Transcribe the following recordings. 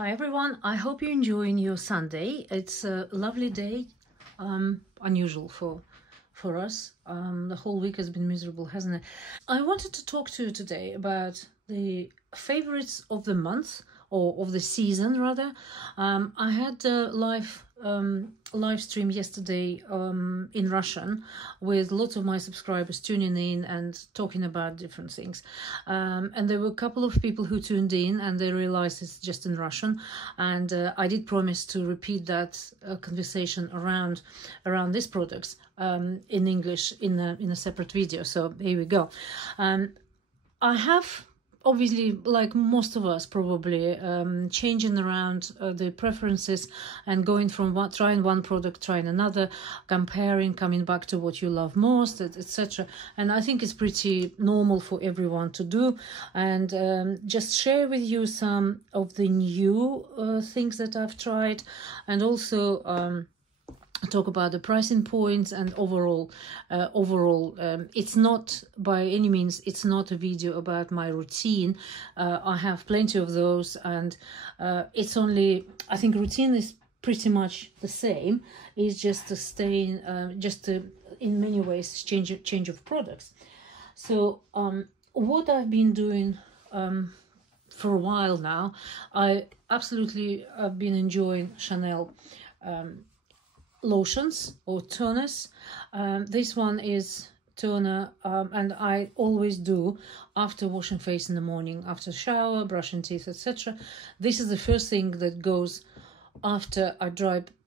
Hi everyone, I hope you're enjoying your Sunday. It's a lovely day, unusual for us. The whole week has been miserable, hasn't it? I wanted to talk to you today about the favorites of the month, or of the season rather. I had a live stream yesterday in Russian with lots of my subscribers tuning in and talking about different things. And there were a couple of people who tuned in and they realized it's just in Russian. And I did promise to repeat that conversation around these products in English in a separate video. So here we go. I have, obviously, like most of us probably, changing around the preferences and going from trying one product, trying another, comparing, coming back to what you love most, etc. And I think it's pretty normal for everyone to do. And just share with you some of the new things that I've tried, and also talk about the pricing points and overall it's not by any means, it's not a video about my routine. I have plenty of those, and it's only, I think routine is pretty much the same. It's just a staying in many ways change of products. So what I've been doing for a while now, I absolutely have been enjoying Chanel lotions or toners. This one is toner, and I always do after washing face in the morning, after shower, brushing teeth, etc. This is the first thing that goes after I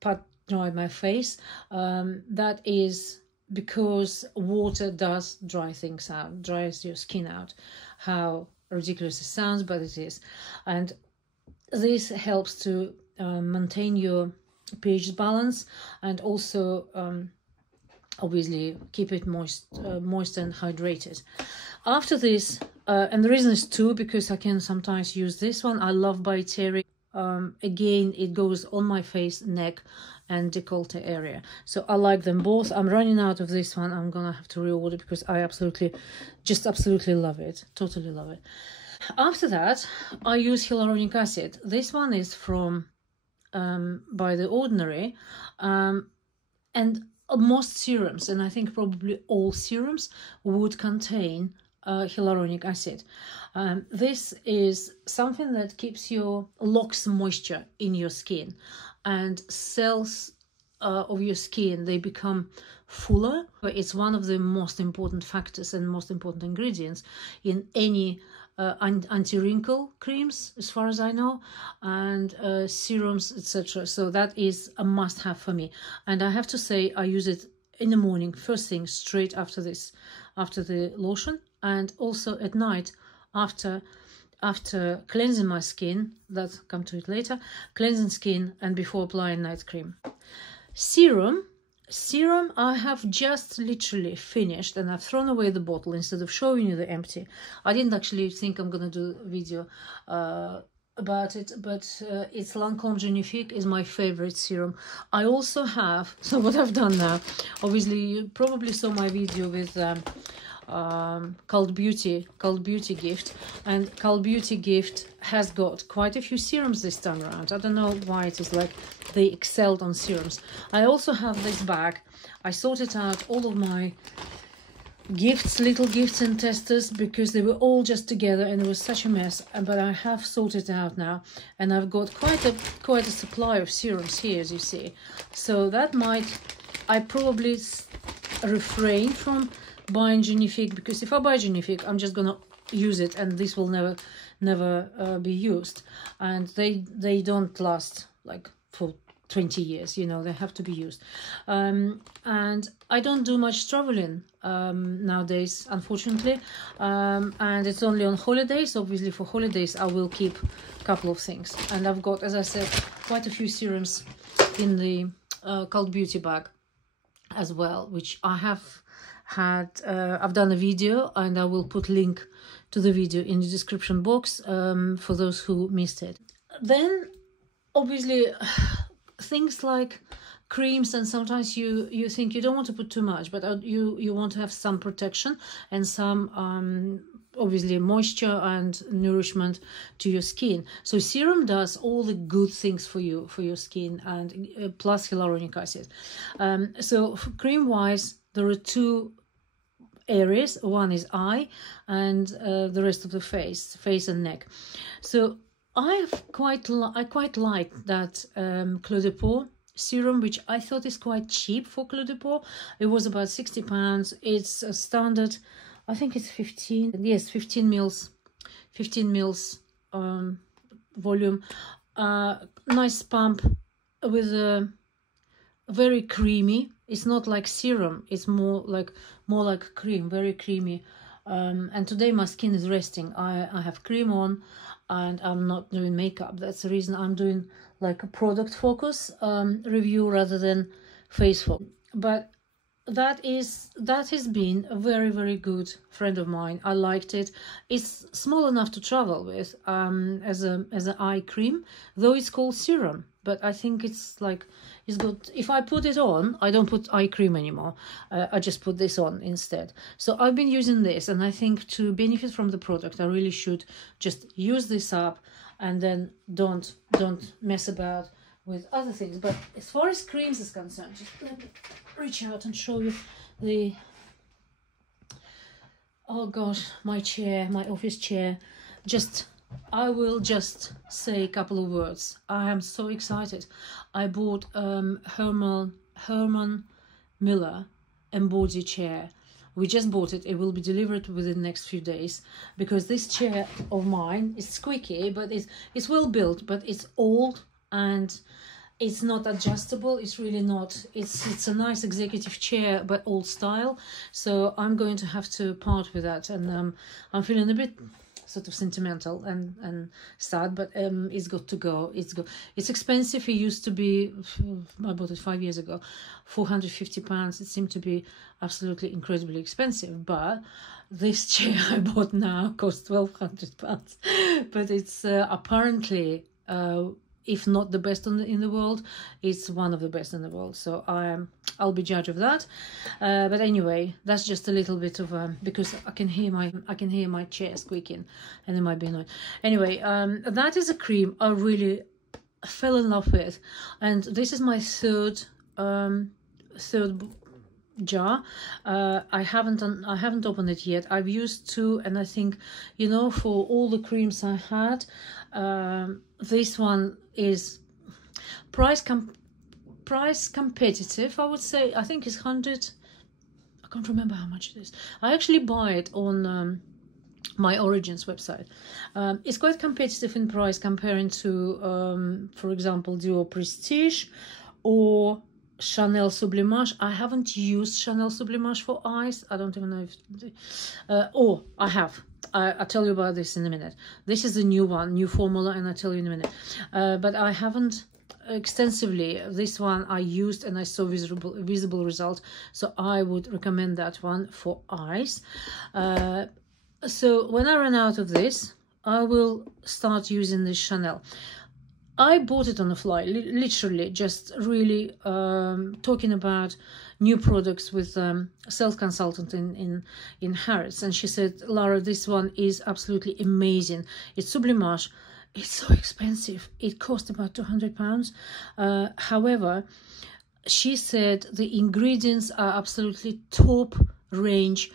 pat dry my face. That is because water does dry things out, dries your skin out. How ridiculous it sounds, but it is. And this helps to maintain your pH balance, and also obviously keep it moist and hydrated. After this, and the reason is two, because I can sometimes use this one. I love By Terry. Again, it goes on my face, neck and décolleté area, so I like them both. I'm running out of this one. I'm gonna have to reorder because I absolutely love it, totally love it. After that, I use hyaluronic acid. This one is from By The Ordinary, and most serums, and I think probably all serums, would contain hyaluronic acid. This is something that locks moisture in your skin, and cells of your skin, they become fuller. It's one of the most important factors and most important ingredients in any anti-wrinkle creams, as far as I know, and serums, etc. So that is a must-have for me. And I have to say, I use it in the morning, first thing, straight after the lotion, and also at night after cleansing my skin. That's come to it later. Cleansing skin and before applying night cream. Serum, I have just literally finished, and I've thrown away the bottle instead of showing you the empty. I didn't actually think I'm gonna do a video about it, but it's Lancome Genifique is my favorite serum. I also have, so what I've done now, obviously you probably saw my video with Cult Beauty Gift, and Cult Beauty Gift has got quite a few serums this time around. I don't know why it is like they excelled on serums. I also have this bag. I sorted out all of my gifts, little gifts and testers, because they were all just together and it was such a mess. But I have sorted out now, and I've got quite a supply of serums here, as you see. So that I probably refrain from buying Genifique, because if I buy Genifique, I'm just gonna use it and this will never be used, and they don't last like for 20 years, you know, they have to be used. And I don't do much traveling nowadays, unfortunately, and it's only on holidays. Obviously for holidays I will keep a couple of things, and I've got, as I said, quite a few serums in the Cult Beauty bag as well, which I have had I've done a video, and I will put link to the video in the description box for those who missed it. Then obviously things like creams, and sometimes you think you don't want to put too much, but you want to have some protection and some obviously moisture and nourishment to your skin. So serum does all the good things for you, for your skin, and plus hyaluronic acid. So cream wise, there are two areas. One is eye, and the rest of the face and neck. So I quite like that Clos de Peau serum, which I thought is quite cheap for Clos de Peau. It was about £60. It's a standard, I think it's 15 mils, 15 mils volume. Nice pump with a very creamy. It's not like serum, it's more like cream, very creamy. And today my skin is resting. I have cream on and I'm not doing makeup. That's the reason I'm doing like a product focus review rather than face focus. But that has been a very, very good friend of mine. I liked it. It's small enough to travel with as an eye cream, though it's called serum. But I think it's good. If I put it on, I don't put eye cream anymore. I just put this on instead. So I've been using this, and I think to benefit from the product, I really should just use this up, and then don't mess about with other things. But as far as creams is concerned, just let me reach out and show you the, oh gosh, my chair, my office chair. I will just say a couple of words. I am so excited. I bought Herman Miller embody chair. We just bought it. It will be delivered within the next few days, because this chair of mine is squeaky, but it's well built, but it's old and it's not adjustable. It's really not. It's a nice executive chair, but old style. So I'm going to have to part with that, and I'm feeling a bit sort of sentimental and sad, but it's got to go. It's expensive. It used to be, I bought it 5 years ago, £450. It seemed to be absolutely incredibly expensive, but this chair I bought now costs £1,200. But it's apparently, if not the best in the world, it's one of the best in the world. So I'll be judge of that. But anyway, that's just a little bit of because I can hear my chair squeaking, and it might be annoying. Anyway, that is a cream I really fell in love with, and this is my third jar. I haven't opened it yet. I've used two, and I think, you know, for all the creams I had, this one is price competitive, I would say. I think it's 100. I can't remember how much it is. I actually buy it on my Origins website. It's quite competitive in price comparing to, for example, Dior Prestige or Chanel Sublimage. I haven't used Chanel Sublimage for eyes. I don't even know if... I have. I'll tell you about this in a minute. This is the new one, new formula, and I'll tell you in a minute. But I haven't extensively. This one I used and I saw visible result. So I would recommend that one for eyes. So when I run out of this, I will start using this Chanel. I bought it on the fly, literally, just really talking about new products with a sales consultant in Harrods, and she said, Lara, this one is absolutely amazing. It's Sublimage. It's so expensive. It cost about £200. However, she said the ingredients are absolutely top range,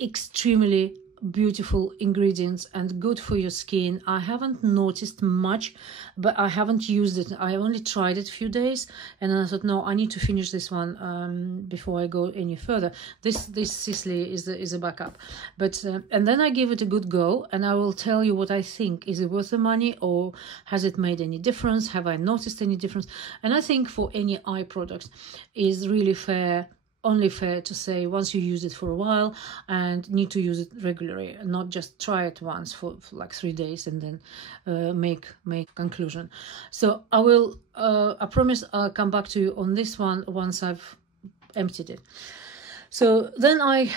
extremely beautiful ingredients and good for your skin. I haven't noticed much, but I haven't used it. I only tried it a few days, and then I thought, no, I need to finish this one before I go any further. This Sisley is a backup, but and then I give it a good go, and I will tell you what I think. Is it worth the money, or has it made any difference? Have I noticed any difference? And I think for any eye products is really only fair to say once you use it for a while and need to use it regularly, and not just try it once for like 3 days and then make conclusion. So I promise I'll come back to you on this one once I've emptied it. So then eye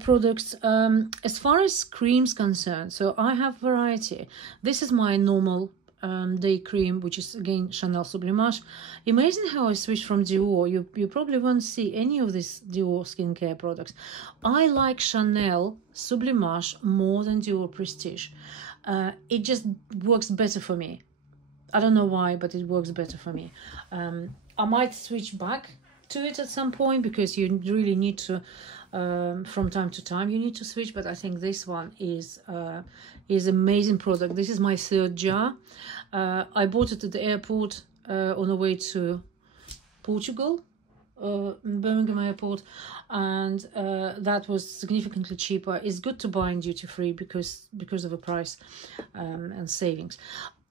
products, as far as creams concerned, so I have variety. This is my normal day cream, which is again Chanel Sublimage. Amazing how I switched from Dior. You probably won't see any of these Dior skincare products. I like Chanel Sublimage more than Dior Prestige. It just works better for me. I don't know why, but it works better for me. I might switch back to it at some point, because you really need to, from time to time, you need to switch. But I think this one is amazing product. This is my third jar. I bought it at the airport on the way to Portugal, Birmingham airport, and that was significantly cheaper. It's good to buy in duty free because of the price and savings.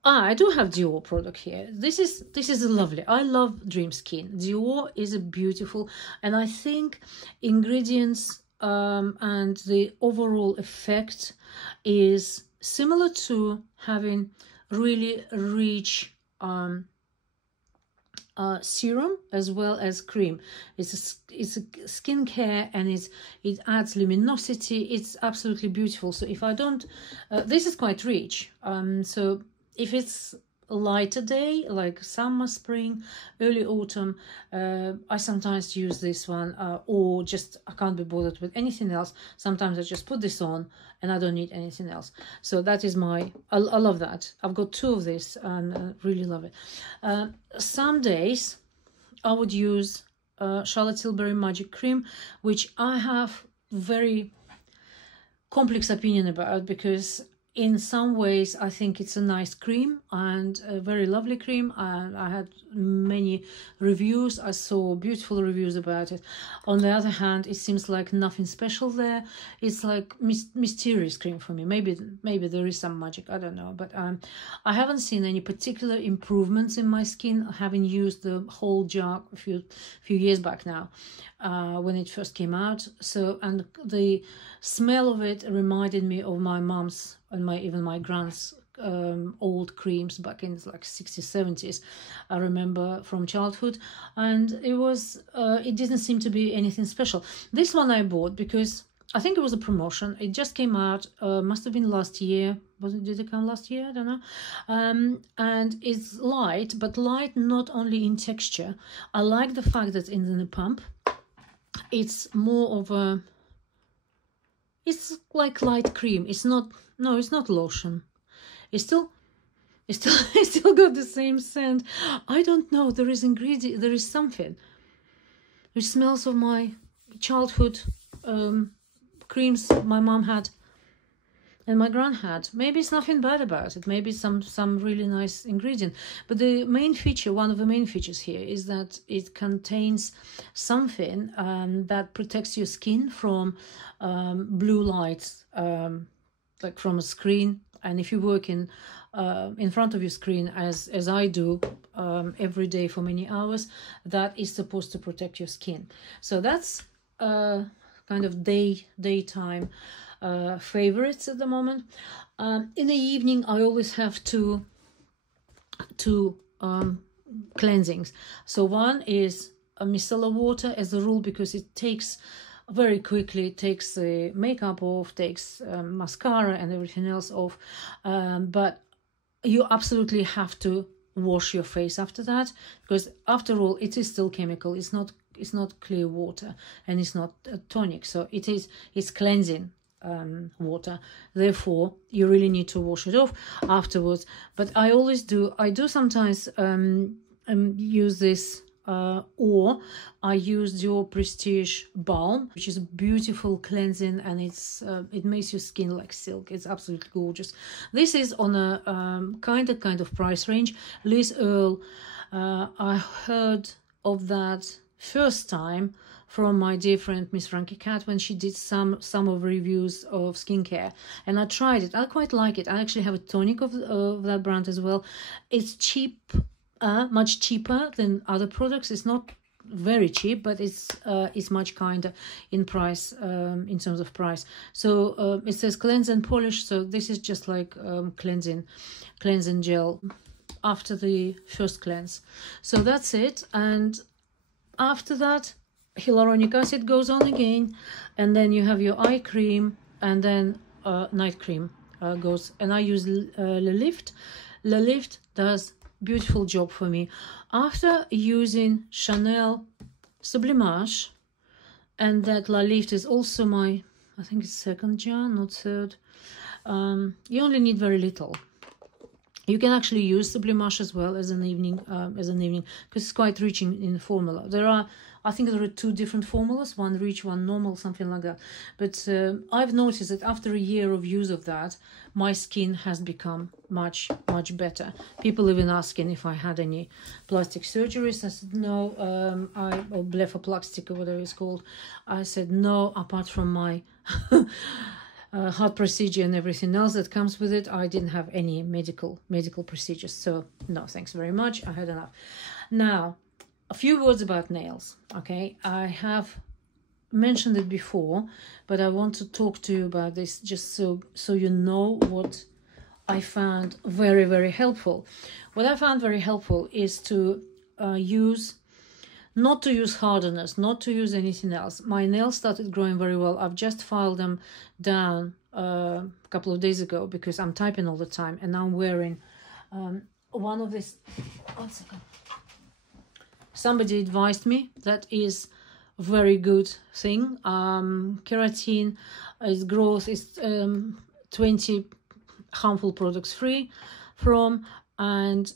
I do have Dior product here. This is lovely. I love Dream Skin. Dior is a beautiful, and I think ingredients and the overall effect is similar to having really rich serum as well as cream. It's a skincare, and it adds luminosity. It's absolutely beautiful. So if I don't, this is quite rich. So if it's a lighter day, like summer, spring, early autumn, I sometimes use this one, or just I can't be bothered with anything else. Sometimes I just put this on and I don't need anything else. So that is I love that. I've got 2 of this and really love it. Some days I would use Charlotte Tilbury Magic Cream, which I have very complex opinion about, because in some ways I think it's a nice cream and a very lovely cream, and I had many reviews. I saw beautiful reviews about it. On the other hand, it seems like nothing special there. It's like mysterious cream for me. Maybe there is some magic, I don't know, but I haven't seen any particular improvements in my skin, having used the whole jar a few years back now, when it first came out. So, and the smell of it reminded me of my mom's and even my grand's old creams back in like 60s, 70s. I remember from childhood, and it didn't seem to be anything special. This one I bought because I think it was a promotion. It just came out, must have been last year. Did it come last year? I don't know. And it's light, but light not only in texture. I like the fact that in the pump, it's more of it's like light cream. It's not lotion. It's still got the same scent. I don't know. There is something which smells of my childhood creams my mom had and my gran had. Maybe it's nothing bad about it. Maybe some really nice ingredient. But the main feature, one of the main features here, is that it contains something that protects your skin from blue lights, like from a screen. And if you work in front of your screen, as I do every day for many hours, that is supposed to protect your skin. So that's kind of daytime favorites at the moment. In the evening, I always have two cleansings. So one is a micellar water as a rule, because it takes very quickly, takes the makeup off, takes mascara and everything else off, but you absolutely have to wash your face after that, because after all it is still chemical. It's not clear water, and it's not a tonic, so it's cleansing water. Therefore you really need to wash it off afterwards. But I do sometimes use this, or I use Dior Prestige Balm, which is beautiful cleansing, and it makes your skin like silk. It's absolutely gorgeous. This is on a kind of price range. Liz Earle, I heard of that first time from my dear friend Miss Frankie Cat when she did some of reviews of skincare, and I tried it. I quite like it. I actually have a tonic of that brand as well. It's cheap. Much cheaper than other products. It's not very cheap, but it's much kinder in price, in terms of price. So it says cleanse and polish, so this is just like cleansing gel after the first cleanse. So that's it, and after that hyaluronic acid goes on again, and then you have your eye cream, and then night cream goes, and I use Le Lift. La Lift does beautiful job for me. After using Chanel Sublimage, and that La Lift is also my, I think it's second jar, not third. You only need very little. You can actually use Sublimage as well as an evening, because it's quite rich in formula. I think there are 2 different formulas, one rich, one normal, something like that. But I've noticed that after a year of use of that, my skin has become much, much better. People even asking if I had any plastic surgeries. I said no, or blepharoplastic or whatever it's called. I said no, apart from my heart procedure and everything else that comes with it, I didn't have any medical procedures. So no, thanks very much. I had enough. Now, a few words about nails. Okay, I have mentioned it before, but I want to talk to you about this just so you know what I found very, very helpful. What I found very helpful is to not to use hardeners, not to use anything else. My nails started growing very well. I've just filed them down a couple of days ago because I'm typing all the time, and I'm wearing one of these. 1 second. Somebody advised me that is a very good thing. Keratin, its growth is 20 harmful products free from, and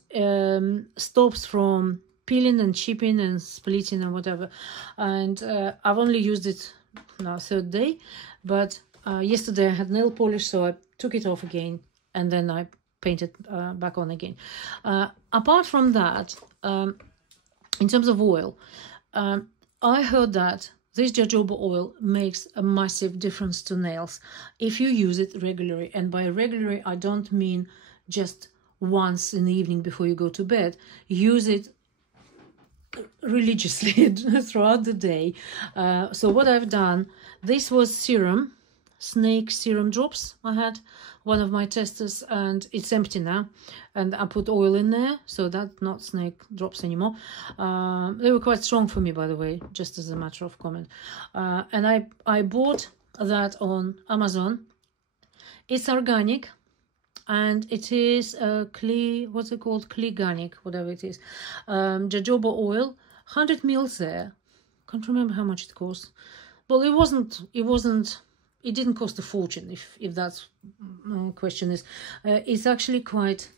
stops from peeling and chipping and splitting and whatever. And I've only used it now 3rd day, but yesterday I had nail polish, so I took it off again and then I painted back on again. Apart from that, in terms of oil, I heard that this jojoba oil makes a massive difference to nails if you use it regularly. And by regularly, I don't mean just once in the evening before you go to bed. Use it religiously throughout the day. So what I've done, this was serum, snake serum drops. I had one of my testers, and it's empty now, and I put oil in there, so that's not snake drops anymore. They were quite strong for me, by the way, just as a matter of comment. And I bought that on Amazon. It's organic, and it is what's it called, Cleganic, whatever it is. Jojoba oil, 100 mils there. Can't remember how much it cost. Well, it didn't cost a fortune, if that's question is. It's actually quite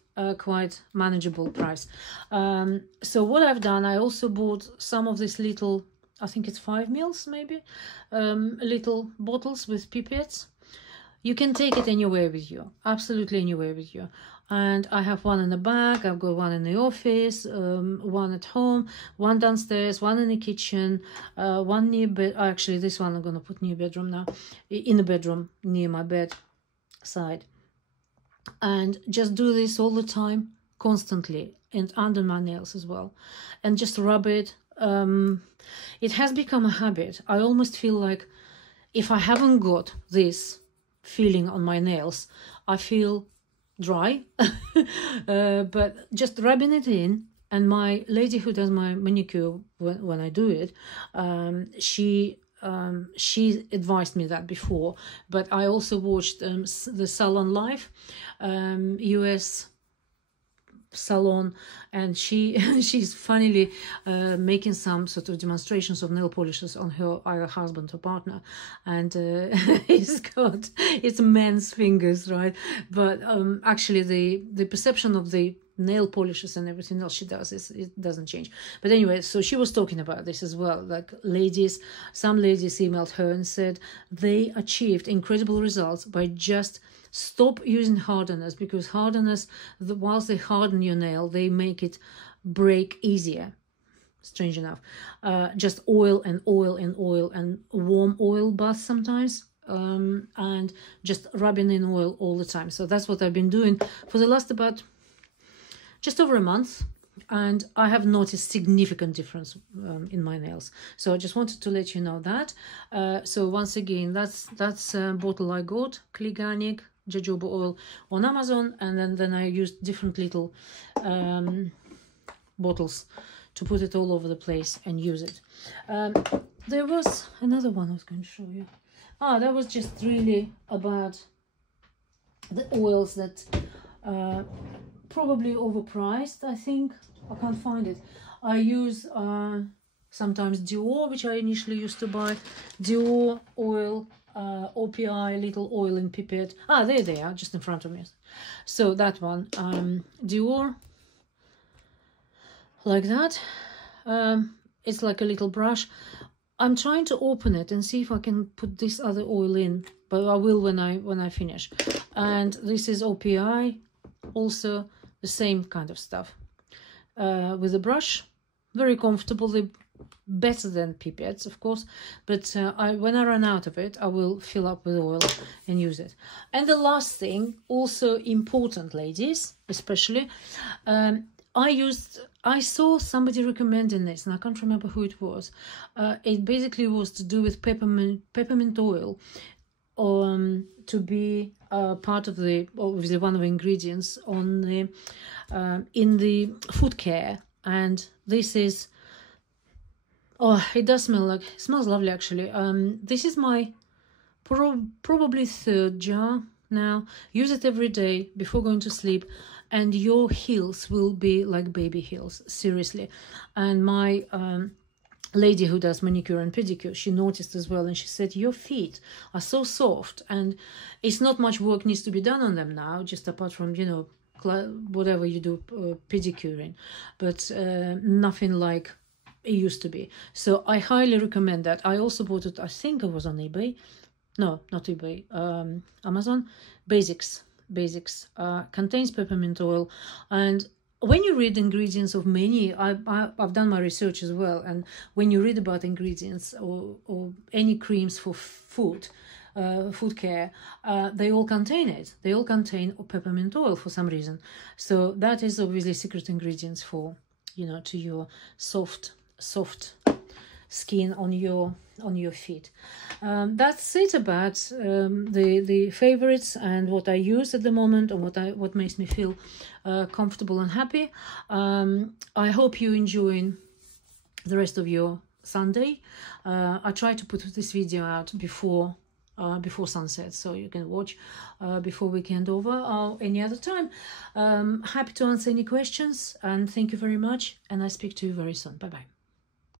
manageable price. So what I've done, I also bought some of these little, I think it's 5 mils maybe, little bottles with pipettes. You can take it anywhere with you, absolutely anywhere with you. And I have one in the bag, I've got one in the office, one at home, one downstairs, one in the kitchen, one near bed. Actually, this one I'm going to put near bedroom now, in the bedroom, near my bed side. And just do this all the time, constantly, and under my nails as well. And just rub it. It has become a habit. I almost feel like if I haven't got this feeling on my nails, I feel dry. But just rubbing it in, and my lady who does my manicure when I do it, she advised me that before, but I also watched the Salon Live US salon, and she's funnily making some sort of demonstrations of nail polishes on her either husband or partner, and it's men's fingers, right? But actually the perception of the nail polishes and everything else she does, it doesn't change. But anyway, so she was talking about this as well, like some ladies emailed her and said they achieved incredible results by just stop using hardeners, because hardeners, whilst they harden your nail, they make it break easier. Strange enough. Just oil and oil and oil and warm oil bath sometimes, and just rubbing in oil all the time. So that's what I've been doing for the last about just over a month, and I have noticed significant difference in my nails. So I just wanted to let you know that. So once again, that's a bottle I got, Cleganic jojoba oil on Amazon, and then I used different little bottles to put it all over the place and use it. There was another one I was going to show you. That was just really about the oils that probably overpriced, I think. I can't find it. I use sometimes Dior, which I initially used to buy. Dior oil, OPI little oil in pipette. Ah, there they are, just in front of me. So that one, Dior, like that. It's like a little brush. I'm trying to open it and see if I can put this other oil in, but I will when I finish. And this is OPI, also the same kind of stuff. With a brush, very comfortably, better than pipettes, of course, but when I run out of it, I will fill up with oil and use it. And the last thing, also important, ladies, especially, I saw somebody recommending this, and I can't remember who it was. It basically was to do with peppermint oil, to be part of the, obviously one of the ingredients on the in the foot care. And this is, oh, it does smell like, it smells lovely actually. This is my probably third jar now. Use it every day before going to sleep, and your heels will be like baby heels, seriously. And my lady who does manicure and pedicure, she noticed as well, and she said your feet are so soft, and it's not much work needs to be done on them now, just apart from, you know, whatever you do pedicuring, but nothing like it used to be. So I highly recommend that. I also bought it, I think it was on eBay. No, not eBay, Amazon. Basics contains peppermint oil. And when you read ingredients of many, I've done my research as well, and when you read about ingredients or any creams for food care, they all contain it. They all contain peppermint oil for some reason. So that is obviously secret ingredients for, you know, to your soft skin on your feet. That's it about the favorites and what I use at the moment, and what makes me feel comfortable and happy. I hope you enjoy the rest of your Sunday. I try to put this video out before sunset, so you can watch before weekend over or any other time. Happy to answer any questions, and thank you very much, and I speak to you very soon. Bye bye.